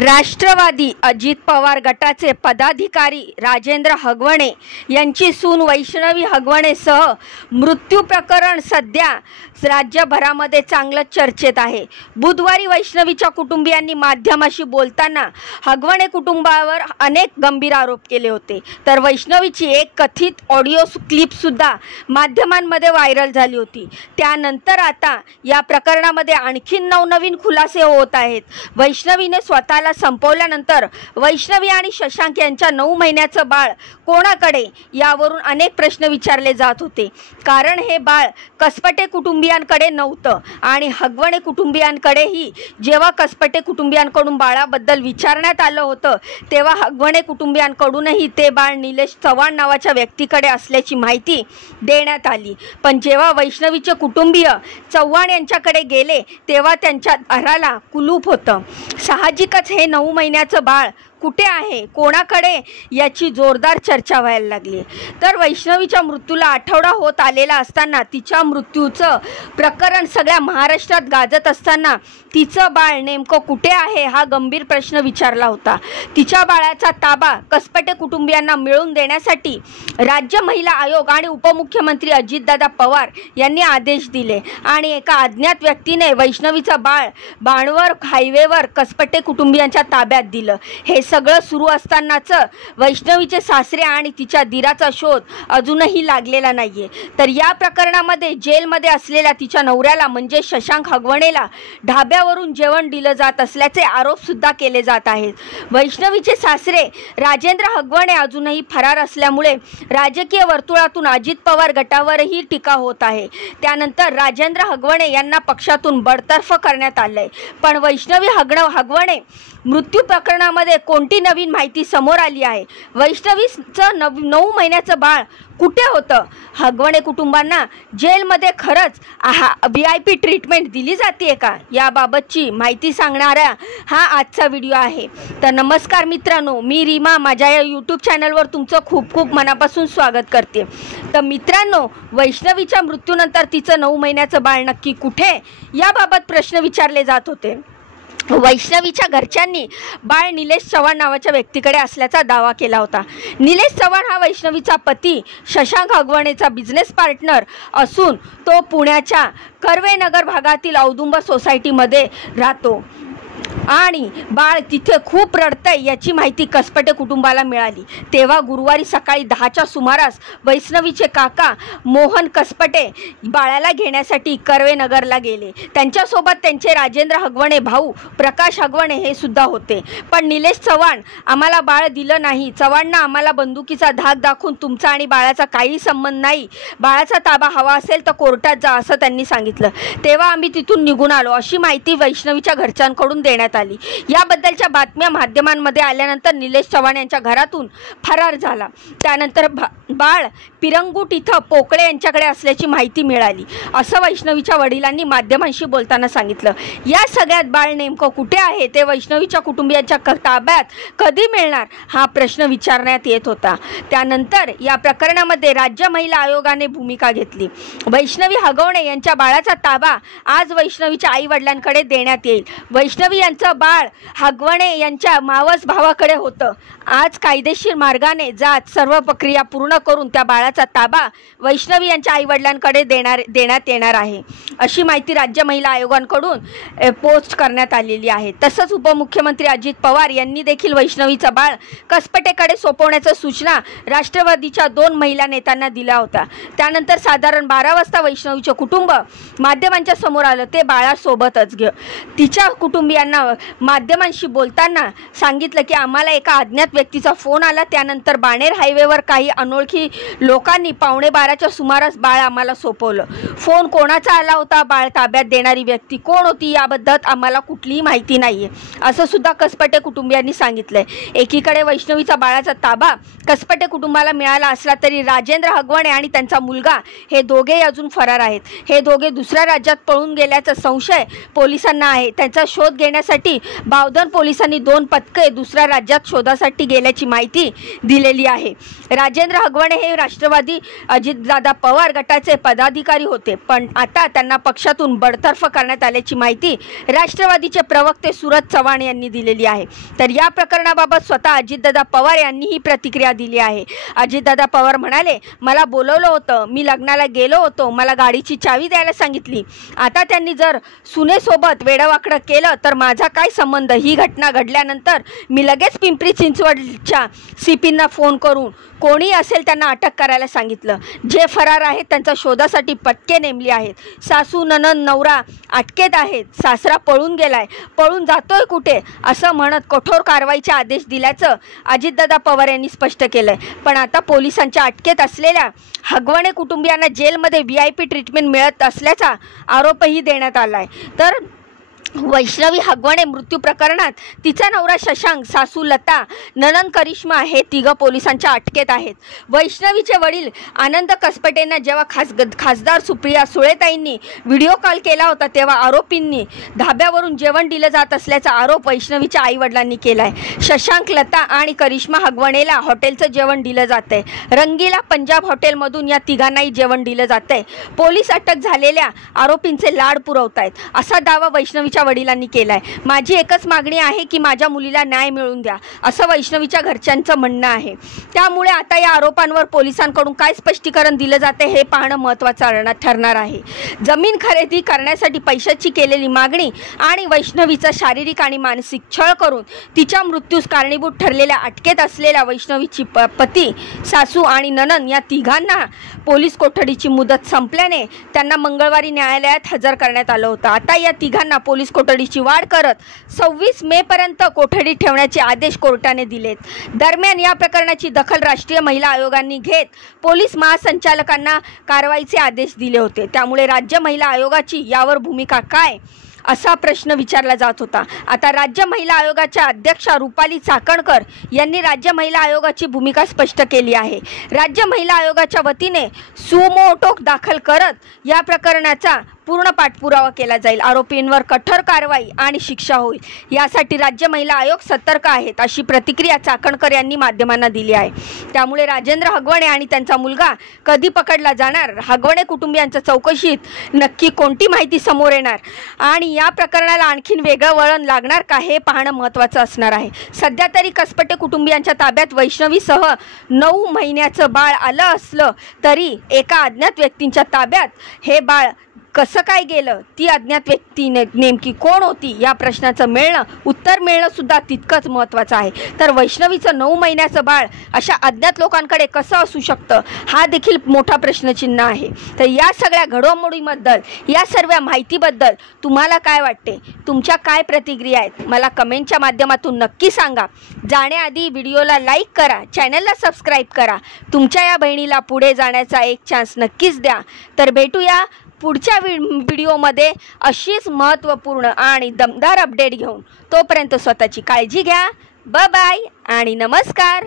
राष्ट्रवादी अजित पवार गटाचे पदाधिकारी राजेंद्र हगवणे यांची सून वैष्णवी हगवणेसह मृत्यू प्रकरण सध्या राज्यभरामध्ये चांगलं चर्चेत आहे। बुधवारी वैष्णवीच्या कुटुंबियांनी माध्यमाशी बोलताना हगवणे कुटुंबावर अनेक गंभीर आरोप केले होते। तर वैष्णवीची एक कथित ऑडिओ क्लिप सुद्धा माध्यमांमध्ये व्हायरल झाली होती। त्यानंतर आता या प्रकरणामध्ये आणखीन नवनवीन खुलासे होत आहेत। वैष्णवीने स्वतःला संपवल्यानंतर वैष्णवी आणि शशांक यांच्या 9 महिन्याचं बाळ कोणाकडे यावरून अनेक प्रश्न विचारले जात होते। कारण हे बाळ कसपटे कुटुंबियांकडे नव्हतं आणि हगवणे कुटुंबियांकडेही जेव्हा कसपटे कुटुंबियांकडून बाळाबद्दल विचारण्यात आलं होतं तेव्हा हगवणे कुटुंबियांकडूनही ते बाळ निलेश चव्हाण नावाच्या व्यक्तीकडे असल्याची माहिती देण्यात आली। पण जेव्हा वैष्णवीचे कुटुंबीय चव्हाण यांच्याकडे गेले तेव्हा त्यांच्या दाराला कुलूप होतं। साहजिकच हे 9 महिन्याचं बाळ कुठे आहे, कोणाकडे याची जोरदार चर्चा व्हायला लागली। तर वैष्णवीच्या मृत्यूला आठवडा होत आलेला असताना तिच्या मृत्यूचं प्रकरण सगळ्या महाराष्ट्रात गाजत असताना तिचं बाळ नेमकं कुठे आहे हा गंभीर प्रश्न विचारला होता। तिच्या बाळाचा ताबा कसपटे कुटुंबियांना मिळवून देण्यासाठी राज्य महिला आयोग आणि उपमुख्यमंत्री अजितदादा पवार यांनी आदेश दिले आणि एका अज्ञात व्यक्तीने वैष्णवीचं बाळ बाणवर हायवेवर कसपटे कुटुंबियांच्या ताब्यात दिलं। हे सगळं सुरू असतानाच वैष्णवीचे सासरे आणि तिच्या दीराचा शोध अजूनही लागलेला नाहीये। तर या प्रकरणामध्ये जेलमध्ये असलेल्या तिच्या नवऱ्याला म्हणजे शशांक हगवणेला ढाब्यावरून जेवण दिलं जात असल्याचे आरोप सुद्धा केले जात आहेत। वैष्णवीचे सासरे राजेंद्र हगवणे अजूनही फरार असल्यामुळे राजकीय वर्तुळातून अजित पवार गटावरही टीका होत आहे। त्यानंतर राजेंद्र हगवणे यांना पक्षातून बडतर्फ करण्यात आलंय। पण वैष्णवी हगवणे मृत्यू प्रकरणामध्ये कोणती नवीन माहिती समोर आली आहे? वैष्णवीचं 9 महिन्याचं बाळ कुठे होतं? हगवणे कुटुंबांना जेलमध्ये खरंच VIP ट्रीटमेंट दिली जाते का? याबाबतची माहिती सांगणारा हा आजचा व्हिडिओ आहे। तर नमस्कार मित्रांनो, मी रीमा माझ्या या यूट्यूब चॅनलवर तुमचं खूप खूप मनापासून स्वागत करते। तर मित्रांनो, वैष्णवीच्या मृत्यूनंतर तिचं 9 महिन्याचं बाळ नक्की कुठे याबाबत प्रश्न विचारले जात होते। वैष्णवीच्या घरच्यांनी बाळ निलेश चव्हाण नावाच्या व्यक्तीकडे असल्याचा दावा केला होता। निलेश चव्हाण हा वैष्णवीचा पती शशांक हगवणेचा बिझनेस पार्टनर असून तो पुण्याच्या कर्वेनगर भागातील औदुंब सोसायटीमध्ये राहतो आणि बाळ तिथे खूप रडतंय याची माहिती कसपटे कुटुंबाला मिळाली। तेव्हा गुरुवारी सकाळी 10च्या सुमारास वैष्णवीचे काका मोहन कसपटे बाळाला घेण्यासाठी कर्वेनगरला गेले। त्यांच्यासोबत त्यांचे राजेंद्र हगवणे भाऊ प्रकाश हगवणे हे सुद्धा होते। पण निलेश चव्हाण आम्हाला बाळ दिलं नाही, चव्हाणना आम्हाला बंदुकीचा धाक दाखवून तुमचा आणि बाळाचा काही संबंध नाही, बाळाचा ताबा हवा असेल तर कोर्टात जा असं त्यांनी सांगितलं। तेव्हा आम्ही तिथून निघून आलो अशी माहिती वैष्णवीच्या घरच्यांकडून देण्यात आली। याबद्दलच्या बातम्या माध्यमांमध्ये आल्यानंतर निलेश चव्हाण यांच्या घरातून फरार झाला। त्यानंतर बाळ पिरंगुट इथं पोकळे यांच्याकडे असल्याची माहिती मिळाली असं वैष्णवीच्या वडिलांनी माध्यमांशी बोलताना सांगितलं। या सगळ्यात बाळ नेमकं कुठे आहे ते वैष्णवीच्या कुटुंबियांच्या ताब्यात कधी मिळणार हा प्रश्न विचारण्यात येत होता। त्यानंतर या प्रकरणामध्ये राज्य महिला आयोगाने भूमिका घेतली। वैष्णवी हगवणे यांच्या बाळाचा ताबा आज वैष्णवीच्या आई वडिलांकडे देण्यात येईल। वैष्णवी यांचं बाळ हगवणे यांच्या मावस भावाकडे होतं। आज कायदेशीर मार्गाने जात सर्व प्रक्रिया पूर्ण करून त्या बाळाचा ताबा वैष्णवी यांच्या आई वडिलांकडे देण्यात येणार आहे अशी माहिती राज्य महिला आयोगाकडून पोस्ट करण्यात आलेली आहे। तसंच उपमुख्यमंत्री अजित पवार यांनी देखील वैष्णवीचा बाळ कसपटेकडे सोपवण्याच्या सूचना राष्ट्रवादीच्या 2 महिला नेत्यांना दिल्या होत्या। त्यानंतर साधारण 12 वाजता वैष्णवीचे कुटुंब माध्यमांच्या समोर आलं। ते बाळासोबतच तिच्या कुटुंबियांना माध्यमांशी बोलताना सांगितलं की आम्हाला एका अज्ञात व्यक्तीचा फोन आला, त्यानंतर बाणेर हायवेवर काही अनोळखी लोकांनी 11:15च्या सुमारास बाळ आम्हाला सोपवलं। फोन कोणाचा आला होता, बाळ ताब्यात देणारी व्यक्ती कोण होती याबद्दल आम्हाला कुठलीही माहिती नाहीये असं सुद्धा कसपटे कुटुंबियांनी सांगितलंय। एकीकडे वैष्णवीचा बाळाचा ताबा कसपटे कुटुंबाला मिळाला असला तरी राजेंद्र हगवणे आणि त्यांचा मुलगा हे दोघेही अजून फरार आहेत। हे दोघे दुसऱ्या राज्यात पळून गेल्याचा संशय पोलिसांना आहे। त्यांचा शोध घेण्यासाठी शोधासाठी बावधन पोलिसांनी 2 पथके दुसऱ्या राज्यात शोधासाठी गेल्याची माहिती दिलेली आहे। राजेंद्र हगवणे हे राष्ट्रवादी अजितदादा पवार गटाचे पदाधिकारी होते, पण आता त्यांना पक्षातून बडतर्फ करण्यात आल्याची माहिती राष्ट्रवादीचे प्रवक्ते सुरज चव्हाण यांनी दिलेली आहे। तर या प्रकरणाबाबत स्वतः अजितदादा पवार यांनी ही प्रतिक्रिया दिली आहे। अजितदादा पवार म्हणाले, मला बोलवलं होतं, मी लग्नाला गेलो होतो, मला गाडीची चावी द्यायला सांगितली। आता त्यांनी जर सुनेसोबत वेडवाकडं केलं तर माझा काय संबंध? ही घटना घडल्यानंतर मी लगेच पिंपरी चिंचवडच्या सीपींना फोन करून कोणी असेल त्यांना अटक करायला सांगितलं। जे फरार आहेत त्यांच्या शोधासाठी पथके नेमली आहेत। सासू नणंद नवरा अटकेत आहेत, सासरा पळून गेलाय, पळून जातोय कुठे असं म्हणत कठोर कारवाईचे आदेश दिल्याचं अजितदादा पवार यांनी स्पष्ट केलंय। पण आता पोलिसांच्या अटकेत असलेल्या हगवणे कुटुंबियांना जेलमध्ये VIP ट्रीटमेंट मिळत असल्याचा आरोपही देण्यात आलाय। तर वैष्णवी हगवणे मृत्यू प्रकरणात तिचा नवरा शशांक, सासू लता, नणंद करिश्मा हे 3 पोलिसांच्या अटकेत आहेत। वैष्णवीचे वडील आनंद कसपटेंना जेव्हा खासदार सुप्रिया सुळेताईंनी व्हिडिओ कॉल केला होता तेव्हा आरोपींनी धाब्यावरून जेवण दिलं जात असल्याचा आरोप वैष्णवीच्या आईवडिलांनी केला आहे। शशांक, लता आणि करिश्मा हगवणेला हॉटेलचं जेवण दिलं जातंय। रंगीला पंजाब हॉटेलमधून या 3घांनाही जेवण दिलं जातंय। पोलीस अटक झालेल्या आरोपींचे लाड पुरवतायत असा दावा वैष्णवीच्या वडिलांनी केलाय। माझी एकच मागणी आहे की माझ्या मुलीला न्याय मिळवून द्या असं वैष्णवीच्या घरच्यांचं म्हणणं आहे। त्यामुळे आता या आरोपांवर पोलिसांकडून काय स्पष्टीकरण दिलं जाते हे पाहणं महत्त्वाचं ठरणार आहे। जमीन खरेदी करण्यासाठी पैशाची केलेली मागणी आणि वैष्णवीचा शारीरिक आणि मानसिक छळ करून तिच्या मृत्यूस कारणीभूत ठरलेल्या अटकेत असलेल्या वैष्णवीची पती, सासू आणि नणंद या 3घांना पोलीस कोठडीची मुदत संपल्याने त्यांना मंगळवारी न्यायालयात हजर करण्यात आलं होतं। आता या 3घांना पोलीस कोठडीची वाढ करत 26 मे पर्यंत कोठडीत ठेवण्याचे आदेश कोर्टाने दिलेत। दरम्यान या प्रकरणाची दखल राष्ट्रीय महिला आयोगाने घेत पोलीस महासंचालकांना कारवाईचे आदेश दिले होते। त्यामुळे राज्य महिला आयोगाची यावर भूमिका काय असा प्रश्न विचारला जात होता। आता राज्य महिला आयोगाच्या अध्यक्षा रुपाली चाकणकर यांनी राज्य महिला आयोगाची भूमिका स्पष्ट केली आहे। राज्य महिला आयोगाच्या वतीने सुमोटो दाखल करत या प्रकरणाचा पूर्ण पाठपुरावा केला जाईल। आरोपींवर कठोर कारवाई आणि शिक्षा होईल यासाठी राज्य महिला आयोग सतर्क आहेत अशी प्रतिक्रिया चाकणकर यांनी माध्यमांना दिली आहे। त्यामुळे राजेंद्र हगवणे आणि त्यांचा मुलगा कधी पकडला जाणार, हगवणे कुटुंबियांच्या चौकशीत नक्की कोणती माहिती समोर येणार आणि या प्रकरणाला आणखीन वेगळं वळण लागणार का हे पाहणं महत्त्वाचं असणार आहे। सध्या तरी कसपटे कुटुंबियांच्या ताब्यात वैष्णवीसह 9 महिन्याचं बाळ आलं असलं तरी एका अज्ञात व्यक्तींच्या ताब्यात हे बाळ कसं काय गेलं, ती अज्ञात व्यक्ती नेमकी कोण होती या प्रश्नाचं उत्तर मिळणं सुद्धा तितकंच महत्त्वाचं आहे। तर वैष्णवीचं 9 महिन्याचं बाळ अशा अज्ञात लोकांकडे कसं असू शकतं हा देखील मोठा प्रश्नचिन्ह आहे। तर या सगळ्या घडामोडींबद्दल, या सर्व माहितीबद्दल तुम्हाला काय वाटते, तुमच्या काय प्रतिक्रिया आहेत मला कमेंटच्या माध्यमातून नक्की सांगा। जाण्याआधी व्हिडिओला लाईक करा, चॅनलला सबस्क्राईब करा, तुमच्या या बहिणीला पुढे जाण्याचा एक चान्स नक्कीच द्या। तर भेटूया पुढच्या व्हिडिओमध्ये अशीच महत्त्वपूर्ण आणि दमदार अपडेट घेऊन। तोपर्यंत स्वतःची काळजी घ्या। बाय बाय आणि नमस्कार।